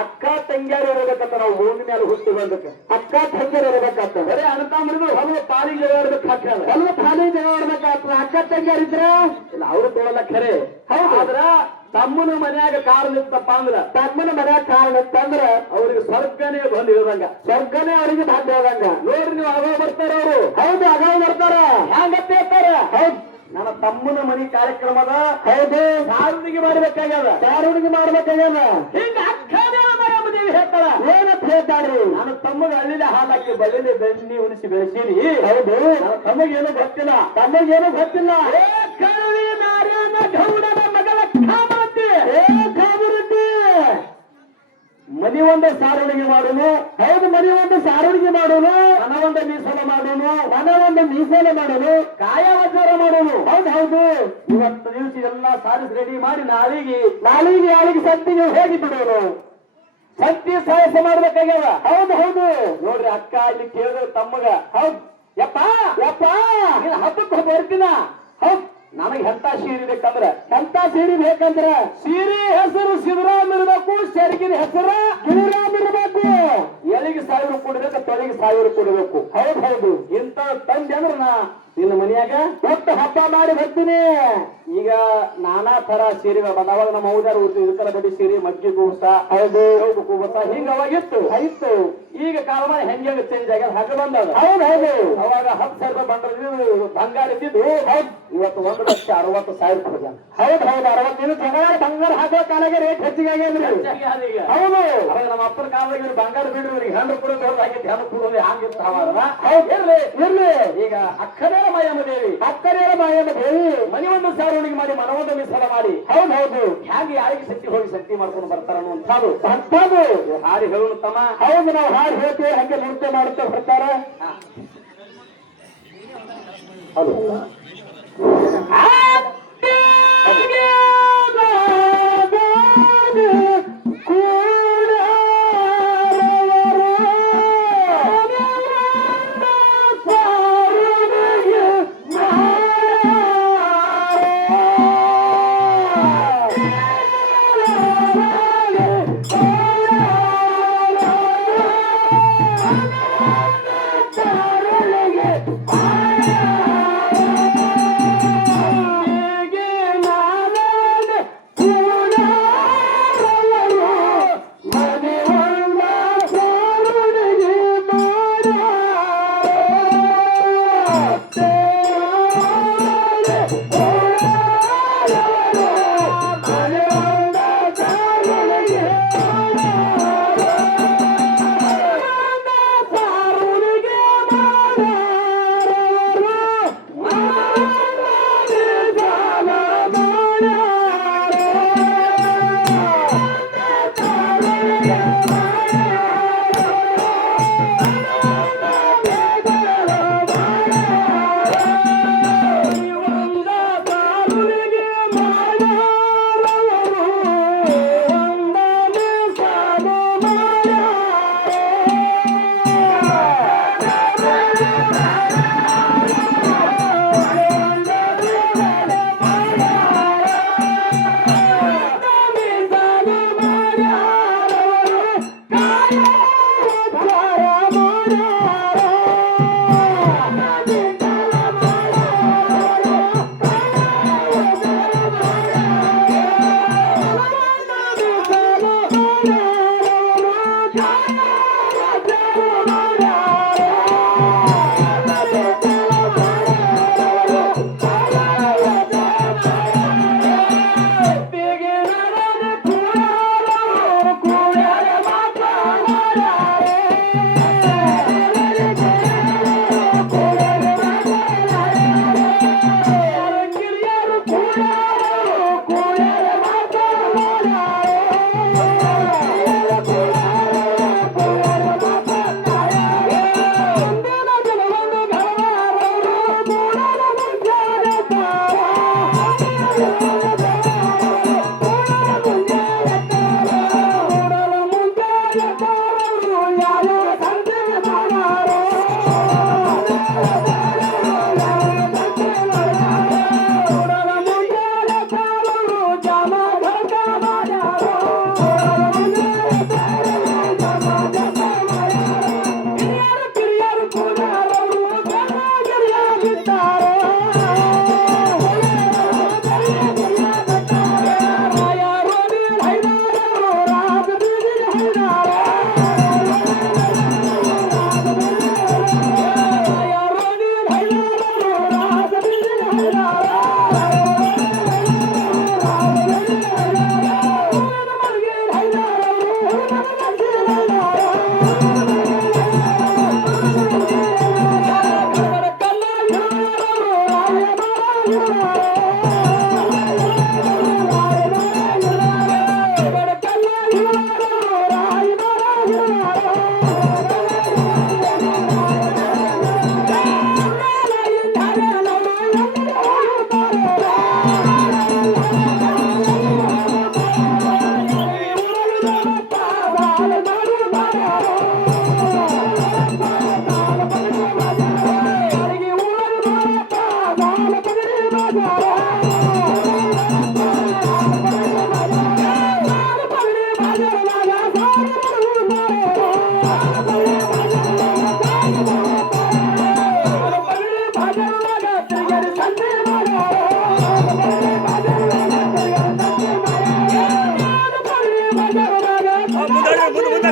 ಅಕ್ಕ ತಂಗಿಯಾರು ಇರಬೇಕಂತ ನಾವು ಭೂಮಿ ಮೇಲೆ ಹುಟ್ಟಿ ಬಂದಕ್ಕೆ ಅಕ್ಕ ತಂಗಿಯರು ಇರಬೇಕಂತ ಬರೀ ಅಣ್ಣತಮ್ಮರಿಗೂ ಹೊಲ ಪಾಲಿಗೆ ಜಗಾಡ್ಬೇಕು ಹಾಕ್ಯಾರ ಹೊಲ ಪಾಲಿಗೆ ಜಗಾಡ್ಬೇಕಾಗ್ತದ ಅಕ್ಕ ತಂಗಿಯರಿದ್ರ ಇಲ್ಲ ಅವ್ರು ತೋಲ್ಲ ಖರೆ ಆದ್ರ ತಮ್ಮನ ಮನ್ಯಾಗ ಕಾರಣ ಇತ್ತಪ್ಪ ಅಂದ್ರ ತಮ್ಮನ ಮನ್ಯಾಗ ಕಾರಣ ಇತ್ತಂದ್ರ ಅವ್ರಿಗೆ ಸ್ವರ್ಗನೇ ಬಂದು ಇಳ್ದಂಗ ಸ್ವರ್ಗನೇ ಅವರಿಗೆ ಬಂದು ಹೋದಂಗ ನೋಡ್ರಿ ನೀವು ಆಗ ಬರ್ತಾರ ಅವರು ಹೌದು ಆಗ ಬರ್ತಾರ ಹ್ಯಾಂಗತ್ತ ಹೇಳ್ತಾರ ಹೌದು ನನ್ನ ತಮ್ಮನ ಮನಿ ಕಾರ್ಯಕ್ರಮದ ಹೌದು ಸಾರುಣಿಗೆ ಮಾಡ್ಬೇಕಾಗ್ಯದ ಸಾರುಣಿಗೆ ಮಾಡ್ಬೇಕಾಗ್ಯದ ಹಿಂಗ ಅಕ್ಕದೇವಿ ಹೇಳ್ತಾಳ ಏನಂತ ಹೇಳ್ತಾರ್ರಿ ನನ್ನ ತಮ್ಮಗ ಹಳ್ಳಿಲೆ ಹಾಲಾಕಿ ಬಳ್ಳಿಲೆ ಬೆಣ್ಣಿ ಉಣಿಸಿ ಬೆಳೆಸಿರಿ ಹೌದು ನನ್ನ ತಮಗೇನು ಗೊತ್ತಿಲ್ಲ ತಮಗೇನು ಗೊತ್ತಿಲ್ಲ ಕಳವಿ ನಾರಾಯಣ ಗೌಡನ ಮಗಳ ಕಾಮರತಿ ಕಾಮರತಿ ಮನಿ ಒಂದ ಸಾರುಣಿಗೆ ಮಾಡೋನು ಹೌದು ಮನಿ ಒಂದು ಸಾರುಣಿಗೆ ಮಾಡೋನು ಮನ ಒಂದ ಮೀಸಲ ಮಾಡೋನು ಮನ ಒಂದು ಮೀಸಲ ಮಾಡೋನು ಕಾಯ ವಜ್ರ ಮಾಡೋನು ಹೌದು ಹೌದು ಇವತ್ತು ದಿವಸ ಎಲ್ಲಾ ಸಾರಿಸಿ ರೆಡಿ ಮಾಡಿ ನಾಳಿಗೆ ಸಂತಿಗೆ ಹೋಗಿ ಬಿಡೋನು ಸಂತಿ ಸಾಹಸ ಮಾಡ್ಬೇಕಾಗ್ಯಾವ ಹೌದು ಹೌದು ನೋಡ್ರಿ ಅಕ್ಕ ಇಲ್ಲಿ ಕೇಳಿದ್ರೆ ತಮ್ಮಗ ಹೌದು ಯಪ್ಪ ನೀನ್ ಹಬ್ಬಕ್ಕೆ ಬರ್ತೀನ ಹೌದು ನನಗೆ ಎಂತ ಸೀರೆ ಬೇಕಂದ್ರ ಎಂತ ಸೀರೆ ಬೇಕಂದ್ರ ಸೀರೆ ಹೆಸರು ಸಿದ್ದರಾಮ್ ಇರ್ಬೇಕು ಸೆರಗಿನ ಹೆಸರು ಗಿರಿರಾಮ್ ಇರ್ಬೇಕು ಎಲಿಗೆ 1000 ಕೊಡ್ಬೇಕು ತೊಳಿಗೆ 1000 ಕೊಡ್ಬೇಕು ಹೌದು ಹೌದು ಇಂತ ತಂದೆ ಅಂದ್ರ ನಾ ನಿನ್ನ ಮನೆಯಾಗ ಒಟ್ಟು ಹಬ್ಬ ಮಾಡಿ ಬರ್ತೀನಿ ಈಗ ನಾನಾ ತರ ಸೀರೆಗಳು ಬಂದವಾಗ ನಮ್ಮ ಹೌದಾರ ಇದಕ್ಕೆಲ್ಲ ಬಡಿ ಸೀರೆ ಮಗ್ಗಿ ಕೂಸ ಹೌದು ಹೌದು ಕೂಸ ಹಿಂಗ ಅವಾಗಿತ್ತು ಆಯ್ತು ಈಗ ಕಾಲಮಾನ ಹೆಂಗ ಚೇಂಜ್ ಆಗ್ಯದ ಹಾಗ ಬಂದದ ಹೌದು ಹೌದು ಅವಾಗ 10,000 ಬಂದ್ರೆ ಬಂಗಾರ ಇದ್ದಿದ್ದು ಹೌದು ಇವತ್ತು 1,60,000 ಕೊಡ್ತಾನ ಹೌದು ಹೌದು 60 ಬಂಗಾರ ಹಾಕೋ ಕಾಲಾಗ ರೇಟ್ ಹೆಚ್ಚಿಗೆ ಆಗ್ಯದ್ರಿ ಹೌದು ಅವಾಗ ನಮ್ಮ ಅಪ್ಪನ ಕಾಲದಾಗ ಬಂಗಾರ ಬಿಡ್ರಿ ಹೆಣ್ಣು ಕೊಡೋದು ಆಗಿತ್ತು ಹೆಣ್ಣು ಕೊಡೋದು ಹಂಗಿತ್ತು ಹೌದು ಇರ್ಲಿ ಈಗ ಅಕ್ಕರೇರ ಮಾಯಮ್ಮ ದೇವಿ ಮನಿ ಒಂದು ಸಾರುಣಿಗೆ ಮಾಡಿ ಮನವೊಂದು ಮೀಸಲ ಮಾಡಿ ಹೌದು ಹೌದು ಹ್ಯಾಂಗೆ ಯಾರಿಗೆ ಶಕ್ತಿ ಹೋಗಿ ಶಕ್ತಿ ಮಾಡ್ಕೊಂಡು ಬರ್ತಾರ ಅನ್ನುವಂಥದ್ದು ಹಾಡಿ ಹೇಳೋಣ ತಮ್ಮ ಹೌದು ನಾವು ಹಾಡು ಹೇಳ್ತೇವೆ ಹಂಗೆ ನೃತ್ಯ ಮಾಡುತ್ತಾ ಬರ್ತಾರ ಹೌದು ಕೂಡ ಮುಂದೆ